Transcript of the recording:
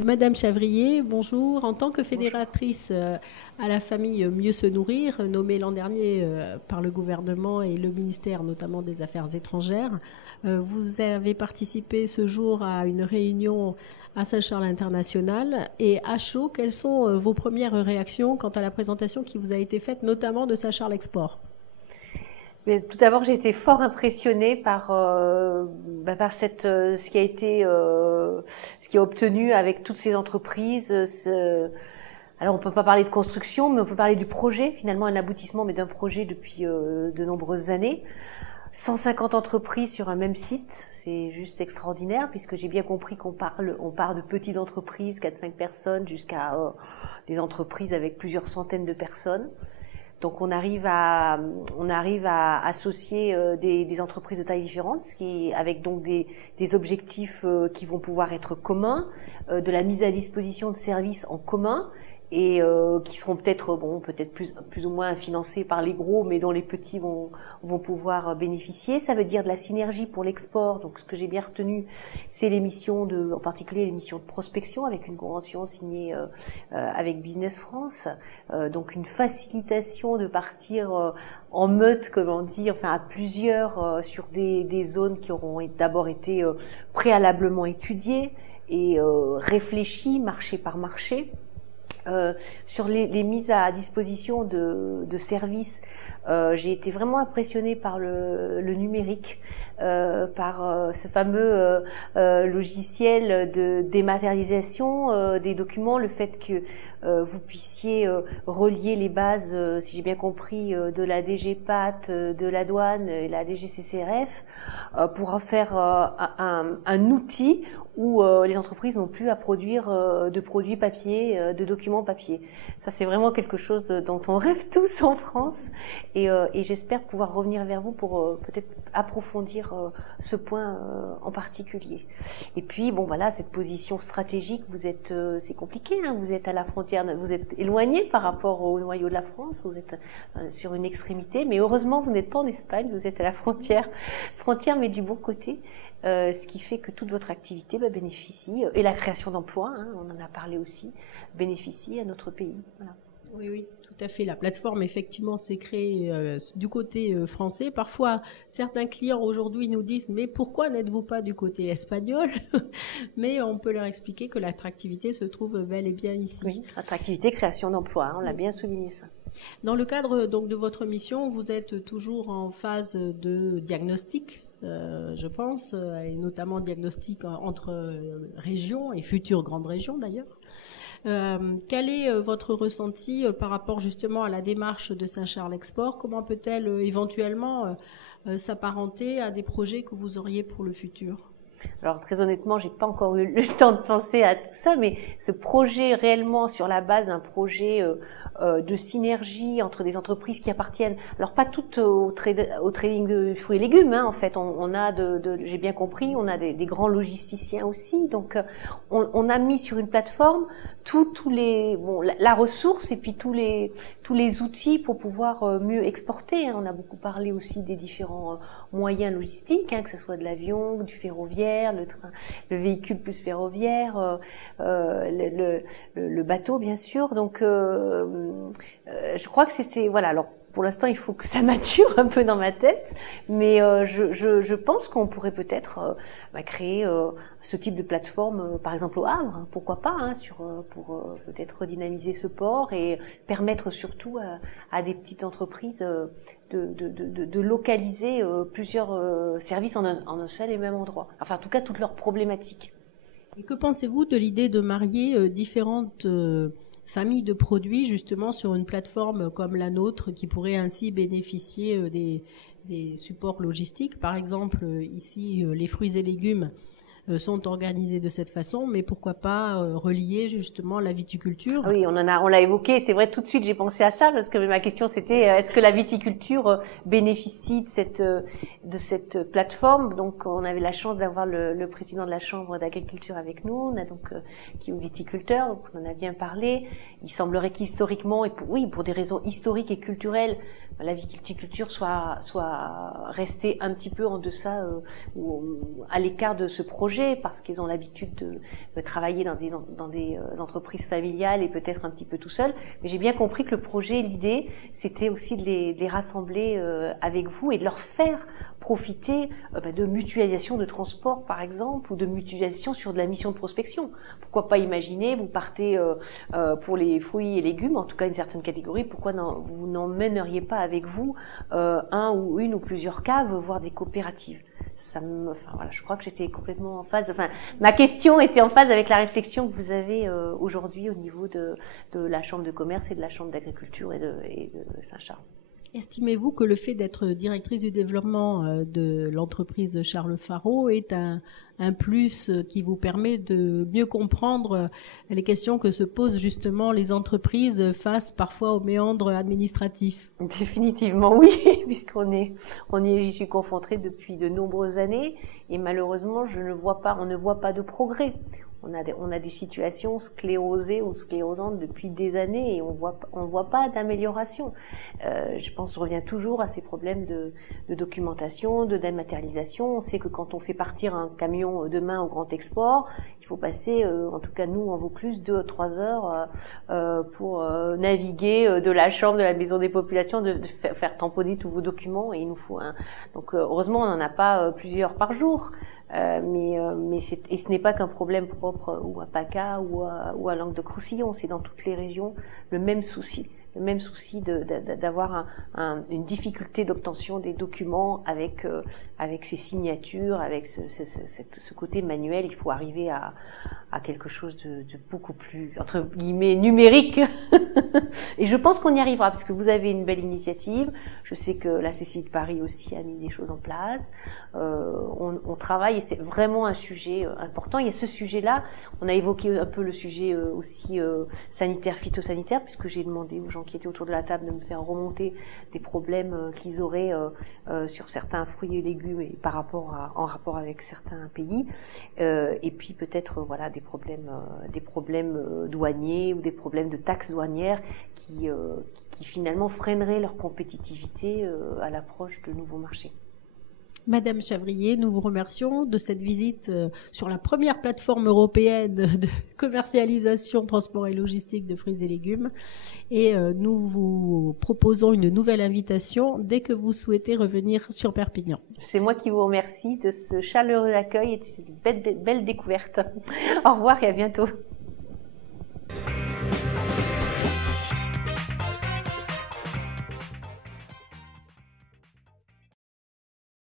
Madame Chavrier, bonjour. En tant que fédératrice à la famille Mieux se nourrir, nommée l'an dernier par le gouvernement et le ministère notamment des Affaires étrangères, vous avez participé ce jour à une réunion à Saint-Charles International. Et à chaud, quelles sont vos premières réactions quant à la présentation qui vous a été faite, notamment de Saint-Charles Export ? Mais tout d'abord, j'ai été fort impressionnée par ce qui a été, ce qui est obtenu avec toutes ces entreprises. Alors, on peut pas parler de construction, mais on peut parler du projet, finalement un aboutissement, mais d'un projet depuis de nombreuses années. 150 entreprises sur un même site, c'est juste extraordinaire, puisque j'ai bien compris on part de petites entreprises, 4-5 personnes, jusqu'à des entreprises avec plusieurs centaines de personnes. Donc on arrive à associer des entreprises de tailles différentes, avec donc des objectifs qui vont pouvoir être communs, de la mise à disposition de services en commun et qui seront peut-être plus ou moins financés par les gros, mais dont les petits vont pouvoir bénéficier. Ça veut dire de la synergie pour l'export. Donc ce que j'ai bien retenu, c'est en particulier l'émission de prospection avec une convention signée avec Business France. Donc une facilitation de partir en meute, comme on dit, enfin à plusieurs sur des zones qui auront d'abord été préalablement étudiées et réfléchies marché par marché. Sur les mises à disposition de services, j'ai été vraiment impressionnée par le numérique, par ce fameux logiciel de dématérialisation des documents, le fait que vous puissiez relier les bases, si j'ai bien compris, de la DGPAT, de la douane et la DGCCRF, pour en faire un outil où les entreprises n'ont plus à produire de produits papier, de documents papier. Ça, c'est vraiment quelque chose dont on rêve tous en France, et j'espère pouvoir revenir vers vous pour peut-être approfondir ce point en particulier. Et puis, bon, voilà, cette position stratégique, c'est compliqué, hein, vous êtes à la frontière, vous êtes éloigné par rapport au noyau de la France, vous êtes sur une extrémité, mais heureusement, vous n'êtes pas en Espagne, vous êtes à la frontière mais du bon côté. Ce qui fait que toute votre activité bénéficie, et la création d'emplois, hein, on en a parlé aussi, bénéficie à notre pays. Voilà. Oui, tout à fait. La plateforme, effectivement, s'est créée du côté français. Parfois, certains clients aujourd'hui nous disent « Mais pourquoi n'êtes-vous pas du côté espagnol ?» Mais on peut leur expliquer que l'attractivité se trouve bel et bien ici. Oui, attractivité, création d'emplois, hein, on l'a bien souligné ça. Dans le cadre donc de votre mission, vous êtes toujours en phase de diagnostic, je pense, et notamment diagnostic entre régions et futures grandes régions d'ailleurs. Quel est votre ressenti par rapport justement à la démarche de Saint-Charles Export? Comment peut-elle éventuellement s'apparenter à des projets que vous auriez pour le futur? Alors très honnêtement, j'ai pas encore eu le temps de penser à tout ça, mais ce projet réellement sur la base d'un projet de synergie entre des entreprises qui appartiennent, alors pas toutes au trading de fruits et légumes, hein, en fait, on a j'ai bien compris, on a des grands logisticiens aussi, donc on a mis sur une plateforme la ressource et puis tous les outils pour pouvoir mieux exporter, hein. On a beaucoup parlé aussi des différents moyens logistiques, hein, que ce soit de l'avion, du ferroviaire, le train, le véhicule plus ferroviaire, le bateau bien sûr. Donc je crois que voilà. Alors pour l'instant, il faut que ça mature un peu dans ma tête, mais je pense qu'on pourrait peut-être créer ce type de plateforme, par exemple au Havre, hein, pourquoi pas, hein, pour peut-être redynamiser ce port et permettre surtout à des petites entreprises de localiser plusieurs services en un seul et même endroit. Enfin, en tout cas, toutes leurs problématiques. Et que pensez-vous de l'idée de marier différentes familles de produits justement sur une plateforme comme la nôtre qui pourrait ainsi bénéficier des supports logistiques? Par exemple, ici, les fruits et légumes sont organisés de cette façon, mais pourquoi pas relier justement la viticulture? Oui, on l'a évoqué. C'est vrai, tout de suite j'ai pensé à ça parce que ma question c'était est-ce que la viticulture bénéficie de cette plateforme? Donc on avait la chance d'avoir le président de la chambre d'agriculture avec nous, on a donc qui est viticulteur, donc on en a bien parlé. Il semblerait qu'historiquement et pour des raisons historiques et culturelles, la viticulture soit restée un petit peu en deçà ou à l'écart de ce projet parce qu'ils ont l'habitude de travailler dans des entreprises familiales et peut-être un petit peu tout seul. Mais j'ai bien compris que le projet, l'idée, c'était aussi de les rassembler avec vous et de leur faire profiter de mutualisation de transport, par exemple, ou de mutualisation sur de la mission de prospection. Pourquoi pas imaginer, vous partez pour les fruits et légumes, en tout cas une certaine catégorie, pourquoi vous n'emmèneriez pas avec vous un ou une ou plusieurs caves, voire des coopératives? Voilà, je crois que j'étais complètement en phase. Enfin, ma question était en phase avec la réflexion que vous avez aujourd'hui au niveau de la Chambre de commerce et de la Chambre d'agriculture et de Saint-Charles. Estimez-vous que le fait d'être directrice du développement de l'entreprise Charles Faraud est un plus qui vous permet de mieux comprendre les questions que se posent justement les entreprises face parfois aux méandres administratifs? Définitivement oui, j'y suis confrontée depuis de nombreuses années et malheureusement on ne voit pas de progrès. On a des situations sclérosées ou sclérosantes depuis des années et on voit pas d'amélioration. Je reviens toujours à ces problèmes de documentation, de dématérialisation. On sait que quand on fait partir un camion demain au grand export, il faut passer, en tout cas nous en Vaucluse, 2 à 3 heures pour naviguer de la chambre de la maison des populations, de faire tamponner tous vos documents et il nous faut donc heureusement on n'en a pas plusieurs par jour. Mais ce n'est pas qu'un problème propre ou à PACA ou à Languedoc-Roussillon, c'est dans toutes les régions le même souci d'avoir une difficulté d'obtention des documents avec ces signatures, avec ce côté manuel. Il faut arriver à quelque chose de beaucoup plus, entre guillemets, numérique. Et je pense qu'on y arrivera, parce que vous avez une belle initiative. Je sais que la CCI de Paris aussi a mis des choses en place. On travaille et c'est vraiment un sujet important. Il y a ce sujet-là. On a évoqué un peu le sujet aussi sanitaire, phytosanitaire, puisque j'ai demandé aux gens qui étaient autour de la table de me faire remonter des problèmes qu'ils auraient sur certains fruits et légumes et en rapport avec certains pays. Et puis peut-être voilà des problèmes douaniers ou des problèmes de taxes douanières qui finalement freineraient leur compétitivité à l'approche de nouveaux marchés. Madame Chavrier, nous vous remercions de cette visite sur la première plateforme européenne de commercialisation, transport et logistique de fruits et légumes. Et nous vous proposons une nouvelle invitation dès que vous souhaitez revenir sur Perpignan. C'est moi qui vous remercie de ce chaleureux accueil et de cette belle découverte. Au revoir et à bientôt.